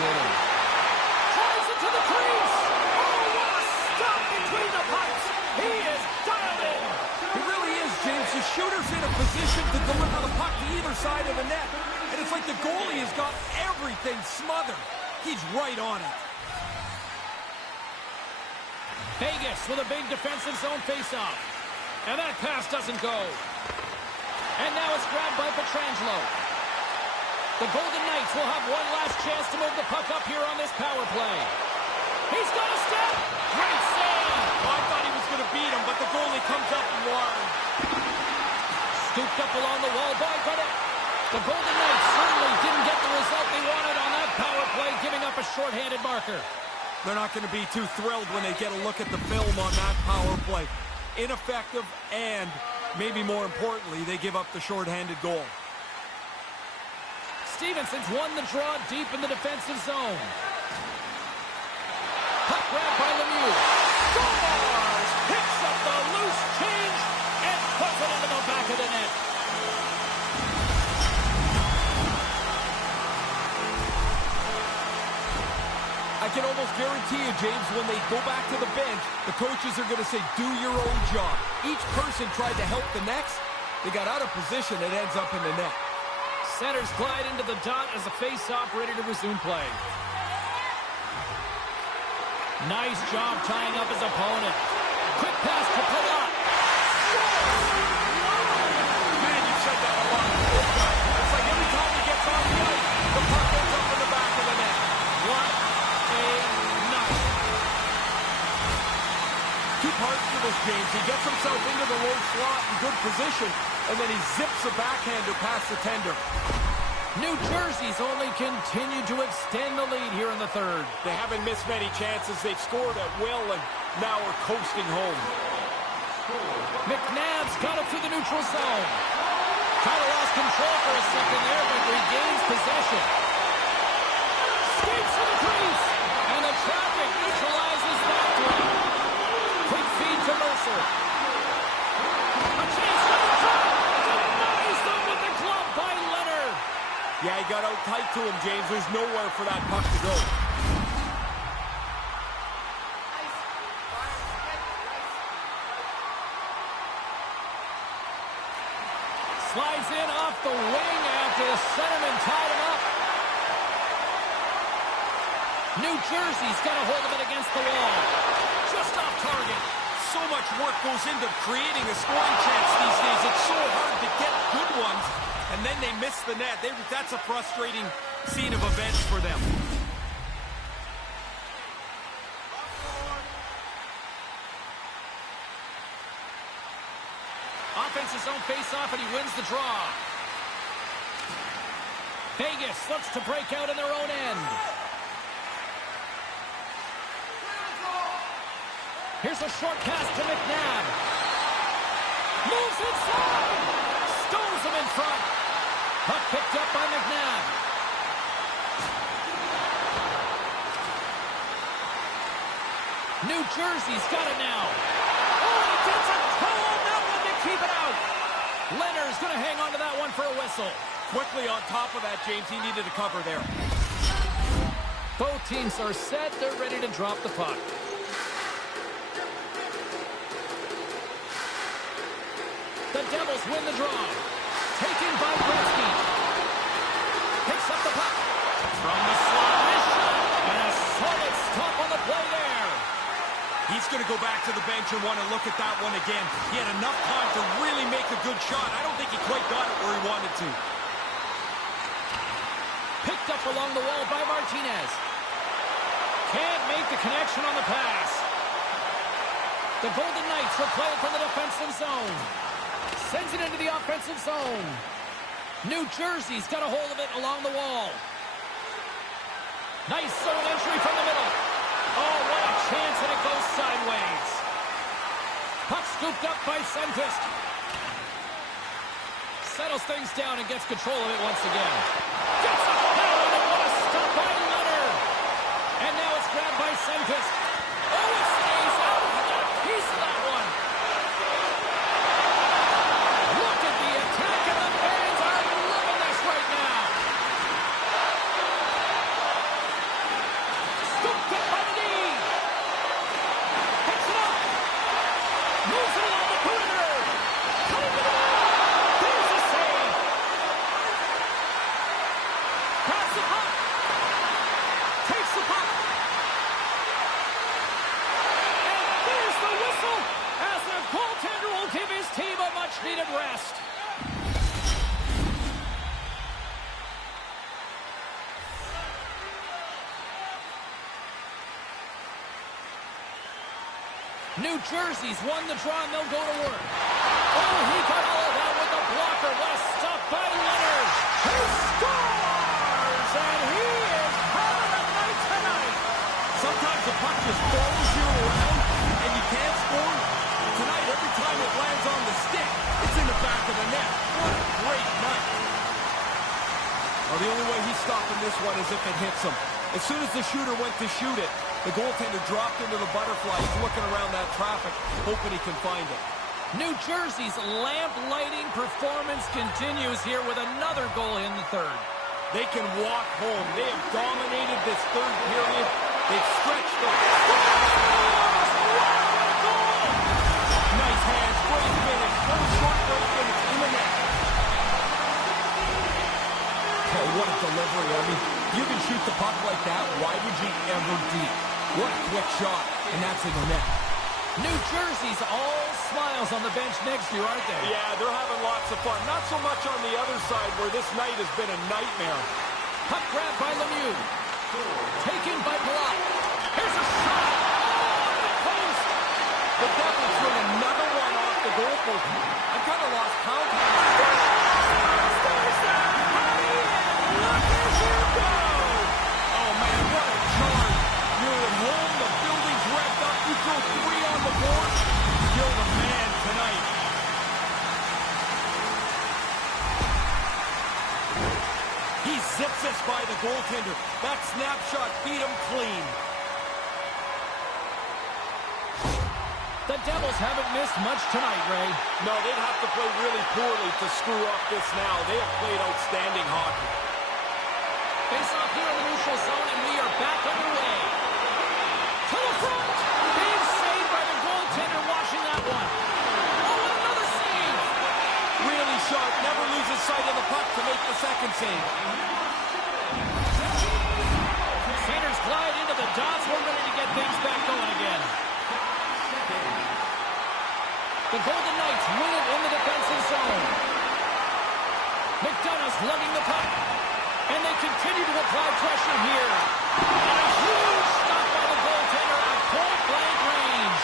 Drives it to the crease. Oh, what a stop between the pipes. He is dialed in. He really is, James. The shooter's in a position to deliver the puck to either side of the net. And it's like the goalie has got everything smothered. He's right on it. Vegas with a big defensive zone faceoff. And that pass doesn't go. And now it's grabbed by Pietrangelo. The Golden Knights will have one last chance to move the puck up here on this power play. He's got a step. Great save. Oh, I thought he was going to beat him, but the goalie comes up and wide. Scooped up along the wall by Bennett. The Golden Knights certainly didn't get the result they wanted on that power play, giving up a shorthanded marker. They're not going to be too thrilled when they get a look at the film on that power play. Ineffective, and maybe more importantly, they give up the shorthanded goal. Stevenson's won the draw deep in the defensive zone. Puck grabbed by Lemieux. Scores! Picks up the loose change and puts it into the back of the net. I can almost guarantee you, James, when they go back to the bench, the coaches are going to say, do your own job. Each person tried to help the next. They got out of position. It ends up in the net. Centers glide into the dot as a face-off ready to resume play. Nice job tying up his opponent. Quick pass to Palat. Man, you said that a lot. It's like every time he gets on the ice, the puck ends up in the back of the net. What a night. Two parts to this, James. He gets himself into the low slot in good position, and then he zips a backhander past the tender. New Jersey's only continued to extend the lead here in the third. They haven't missed many chances. They've scored at will, and now we're coasting home. McNabb's got it through the neutral zone. Kind of lost control for a second there, but regains possession. Skates to the crease, and the traffic neutralizes that throw. Quick feed to Mercer. A chance for the shot. Denies them with the glove by Leonard. Yeah, he got out tight to him, James. There's nowhere for that puck to go. Slides in off the wing after the centerman tied him up. New Jersey's got a hold of it against the wall. Just off target. So much work goes into creating a scoring chance these days. It's so hard to get good ones, and then they miss the net. That's a frustrating scene of events for them. Offense his own face-off, and he wins the draw. Vegas looks to break out in their own end. Here's a short pass to McNabb. Moves inside. Stones him in front. Puck picked up by McNabb. New Jersey's got it now. Oh, he gets a toe on that one to keep it out. Leonard's going to hang on to that one for a whistle. Quickly on top of that, James, he needed a cover there. Both teams are set. They're ready to drop the puck. The Devils win the draw. Taken by Gretzky. Picks up the puck. From the slot, this shot. And a solid stop on the play there. He's going to go back to the bench and want to look at that one again. He had enough time to really make a good shot. I don't think he quite got it where he wanted to. Picked up along the wall by Martinez. Can't make the connection on the pass. The Golden Knights will play it from the defensive zone. Sends it into the offensive zone. New Jersey's got a hold of it along the wall. Nice zone entry from the middle. Oh, what a chance, and it goes sideways. Puck scooped up by Sundqvist. Settles things down and gets control of it once again. Gets a foul, and what a stop by Leonard. And now it's grabbed by Sundqvist. Oh, it stays out. He got a piece of that one. Look at the attack, and the fans are loving this right now. Scooped up by the knee. Picks it up. Moves it along the perimeter. Cutting it away. There's a save. Pass the puck. Takes the puck. And there's the whistle as the goaltender will give his team a much-needed rest. New Jersey's won the draw, and they'll go to work. Oh, he got all of that with the blocker. What a stop by Leonard. He scores, and he is having a night tonight. Sometimes the puck just follows you around, and you can't score. Tonight, every time it lands on the stick, it's in the back of the net. What a great night. Well, the only way he's stopping this one is if it hits him. As soon as the shooter went to shoot it, the goaltender dropped into the butterfly. He's looking around that traffic, hoping he can find it. New Jersey's lamp lighting performance continues here with another goal in the third. They can walk home. They have dominated this third period. They've stretched the... Nice hands, great finish. Little short break, and it's in the net. Oh, what a delivery. I mean, you can shoot the puck like that. Why would you ever deep? What a quick shot, and that's in the net. New Jersey's all smiles on the bench next to you, aren't they? Yeah, they're having lots of fun. Not so much on the other side, where this night has been a nightmare. Puck grabbed by Lemieux. Taken by Palat. Here's a shot. Oh, on the post. The Devils win another one off the goalpost. I've kind of lost count. Oh, man, what a charge. You're at home, the building's revved up, you throw 3 on the board. You're the man tonight. He zips us by the goaltender. That snapshot beat him clean. The Devils haven't missed much tonight, Ray. No, they'd have to play really poorly to screw up this now. They have played outstanding hockey. Face off here in the neutral zone, and we are back underway. To the front. Big save by the goaltender, watching that one. Oh, another save. Really sharp, never loses sight of the puck to make the second save. Centers glide into the dots. We're ready to get things back going again. The Golden Knights win it in the defensive zone. McDonough's lugging the puck. And they continue to apply pressure here. And a huge stop by the goaltender at point-blank range.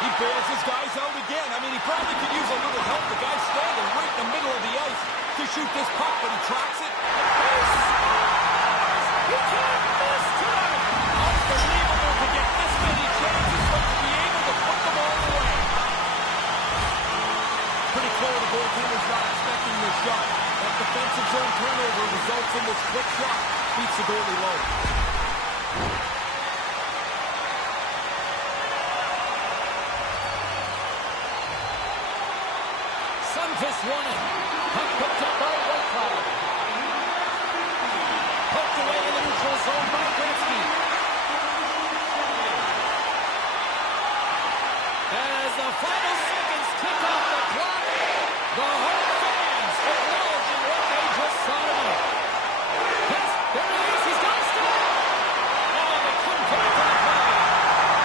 He bails his guys out again. I mean, he probably could use a little help. The guy's standing right in the middle of the ice to shoot this puck, but he tracks it. He can't miss tonight. Unbelievable to get this many chances, but to be able to put them all away. Pretty clear the goaltender's not expecting this shot. That defensive zone turnover results in this quick shot. Beats the goalie low. Sundqvist won it. Puck picked up by Whitecloud. Poked away in the neutral zone by Gretzky. As the final seconds tick off the clock, the home fans acknowledging what they just saw tonight. Yes, there he is. He's got a stop. Oh, they couldn't get it to the play.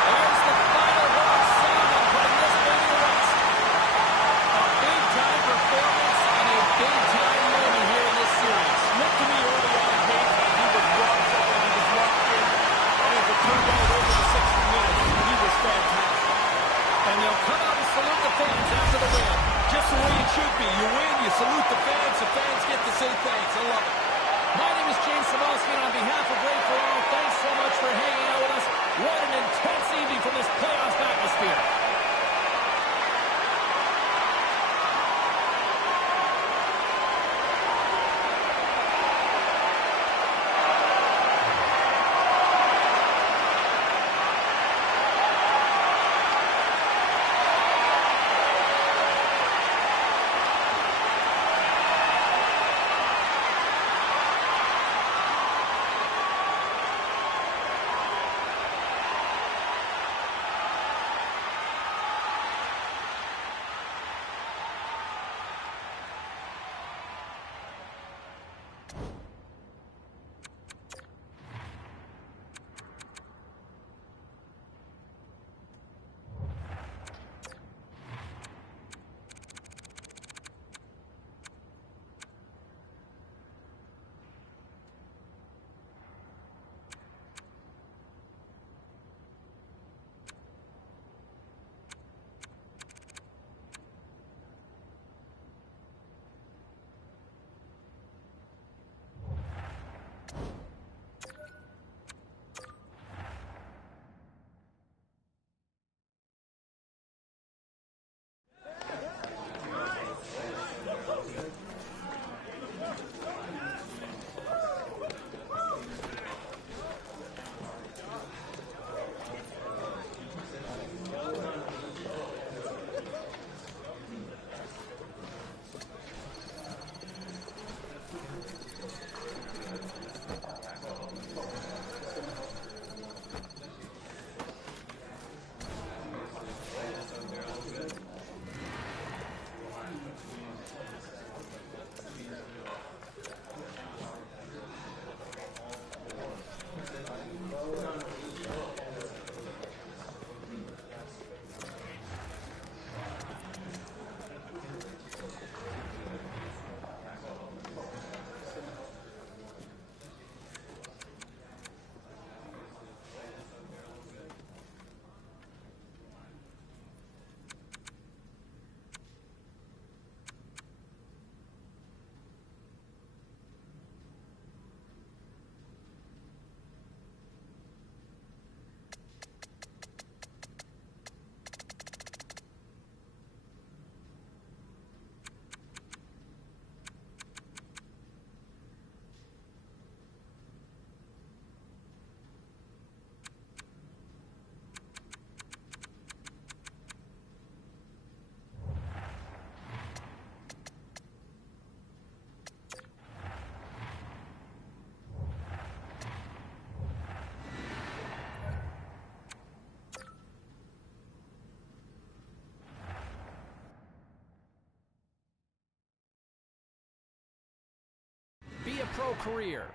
There's the final word saying and putting this thing to rest. A big-time performance and a big-time moment here in this series. Looked to me early on in game that he was rock solid, he was locked in, and as it turned out over the 60 minutes, he was fantastic. And they'll You salute the fans get to say thanks. I love it. My name is James Cebulski, and on behalf of Great for All, thanks so much for hanging out with us. What an intense evening from this playoff atmosphere. Be a pro career.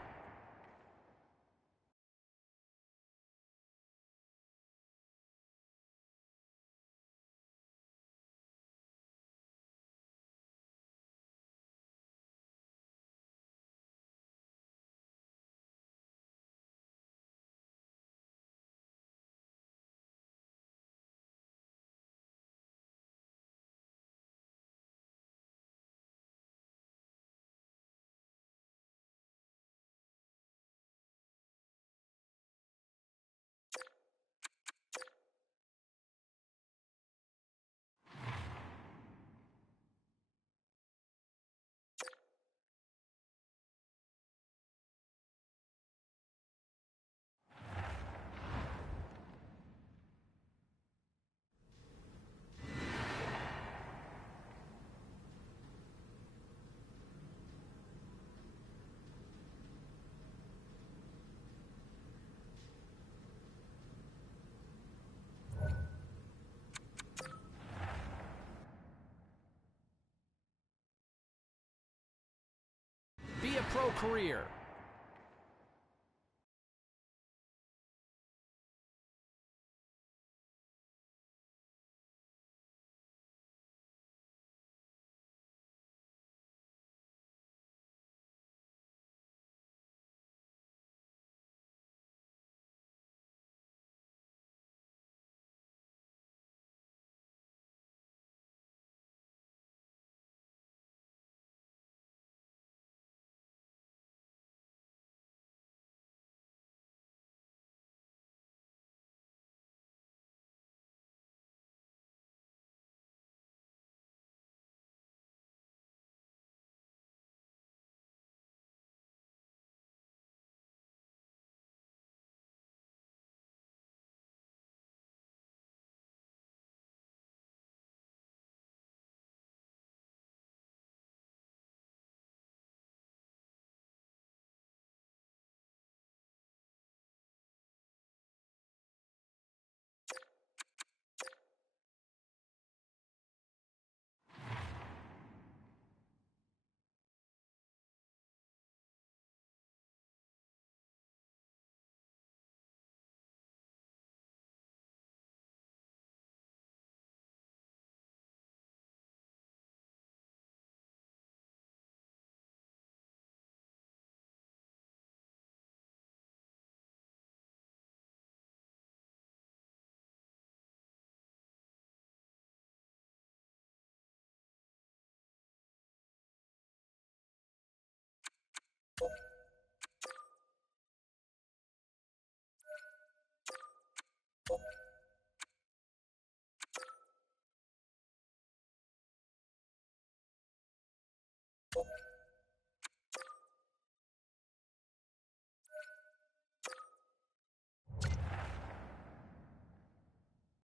Be a pro career.